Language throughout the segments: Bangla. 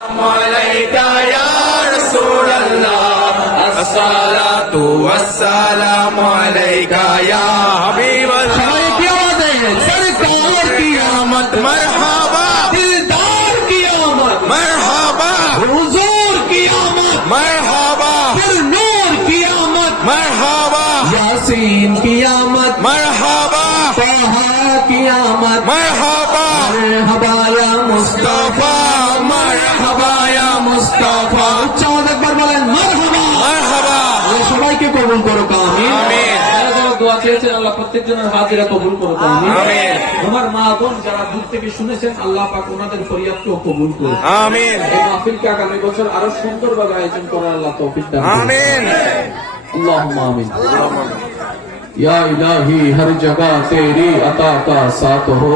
আলাইকা ইয়া রাসূলুল্লাহ আসসালাতু ওয়াসসালামু আলাইকা ইয়া হাবিবাল্লাহ সরকার কিয়ামত মারহাবা দিলদার কিয়ামত মারহাবা হুজুর কিয়ামত মারহাবা নূর কিয়ামত মারহাবা ইয়াসিন কিয়ামত মারহাবা তাহা কিয়ামত মারহাবা মারহাবা ইয়া মুস্তাফা মারহাবা ইয়া মুস্তাফা চাঁদ একবার বলেন মারহাবা মারহাবা সবাইকে কবুল করো আমিন আমিন যারা দোয়া চেয়েছেন আল্লাহ প্রত্যেকজনের হাজিরা কবুল করো আমিন আমিন আমার মা বোন যারা দূর থেকে শুনেছেন আল্লাহ পাক ওনাদের ফরিয়াদকেও কবুল করুন আমিন এই মাহফিলকে আগামী বছর আরো সুন্দরভাবে আয়োজন করার আল্লাহ তৌফিক দান করুন আমিন আল্লাহুম্মা আমিন या इलाही हर जगह तेरी अता का साथ हो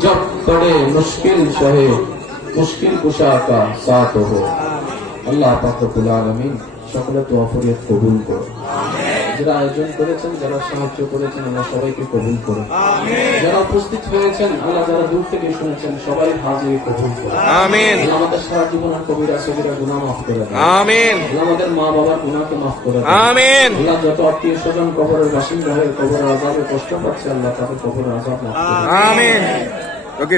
जब बड़े मुश्किल शहे मुश्किल कुशा का साथ हो अल्लाह पाक रब्बुल आलामीन সকলে দোয়া ফরিয়াদ কবুল করো যারা আয়োজন করেছেন যারা সাহায্য করেছেন আল্লাহ সবাইকে কবুল করো যারা উপস্থিত হয়েছেন আল্লাহ যারা দূর থেকে শুনেছেন সবাই হাজির কবুল করো আমিন আমাদের সারা জীবনের কবিরা সগীরা গুনাহ মাফ করে দাও আমিন আমাদের মা বাবার গুনাহকে মাফ করে দাও আমিন আল্লাহ যত আত্মীয় স্বজন কবরের বাসিন্দা হয়ে কবরের আযাবে কষ্ট পাচ্ছে আল্লাহ তাদের কবরের আযাব মাফ করে দাও আমিন ওকে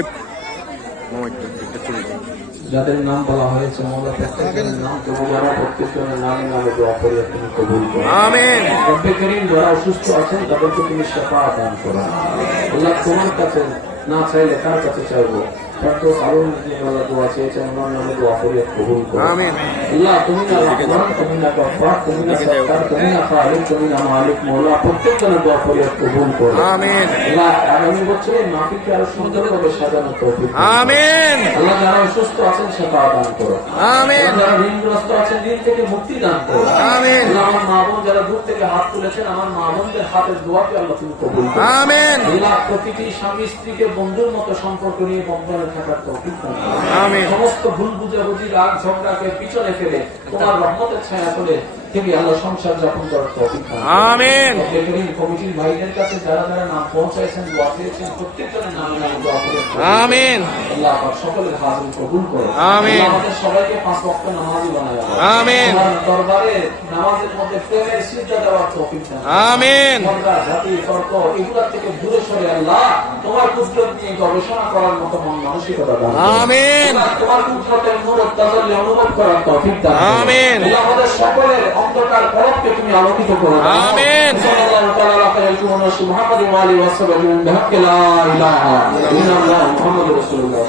যাদের নাম বলা হয়েছে মোলা প্রত্যেকের নাম তুমি যারা প্রত্যেকের নামে নামে দোয়া করি তুমি কবুল করো আমিন রব্বে করিম যারা অসুস্থ আছেন তাদেরকে তুমি শিফা দান করো আল্লাহ তোমার কাছে না চাইলে কার কাছে চাইবো তারপর কারণ আল্লাহ দোয়া চেয়েছেন ওনার নামে দোয়া করি কবুল করো আমিন আল্লাহ তুমি না রহমান তুমি না গফফার তুমি না সত্তার তুমি না খালিক তুমি না মালিক মোলা প্রত্যেকের দোয়া করি কবুল করো আমিন আল্লাহ আগামী বছর মাহফিলকে আরো সুন্দরভাবে সাজানো তৌফিক আমিন আল্লাহ যারা অসুস্থ আছেন শিফা দান করো আমিন যারা ঋণগ্রস্ত আছেন ঋণ থেকে মুক্তি দান করো আমিন আল্লাহ আমার মা বোন যারা দূর থেকে হাত তুলেছেন আমার মা বোনদের হাতের দোয়াকে আল্লাহ তুমি কবুল করো আমিন আল্লাহ প্রতিটি স্বামী স্ত্রীকে বন্ধুর মতো সম্পর্ক নিয়ে বন্ধনে থাকার তৌফিক দান করো আমিন সমস্ত ভুল বুঝাবুঝি রাগ ঝগড়াকে পিছনে ফেলে তোমার রহমতের ছায়া তলে তুমি আল্লাহ সংসার যাপন করার তৌফিক দান করো আমিন কমিটির ভাইদের কাছে যারা যারা নাম পৌঁছাইছেন দোয়া চেয়েছেন প্রত্যেকজনের নামে নামে দোয়া করে আমিন আল্লাহ পাক সকলের হাজির কবুল করো আমিন আমাদের সবাইকে পাঁচ ওয়াক্ত নামাজি বানায় আমিন তোমার দরবারে নামাজের মধ্যে প্রেমের সিজদা দেওয়ার তৌফিক দান আমিন ঝগড়া জাতি তর্ক এগুলা থেকে দূরে সরে আল্লাহ তোমার কুদরত নিয়ে গবেষণা করার মতো মন মানসিকতা দান আমিন তোমার কুদরতের নূর তাজাল্লি অনুভব করার তৌফিক দান আমিন আল্লাহ আমাদের সকলের অন্ধকার পরবকে তুমি আলোকিত করো আমিন সাল্লাল্লাহু তাআলা আলাইহি মুহাম্মদ ওয়া আলিহি ওয়া সাহবিহি বিহাক্কি লা ইলাহা ইল্লাল্লাহ মুহাম্মাদুর রাসূলুল্লাহ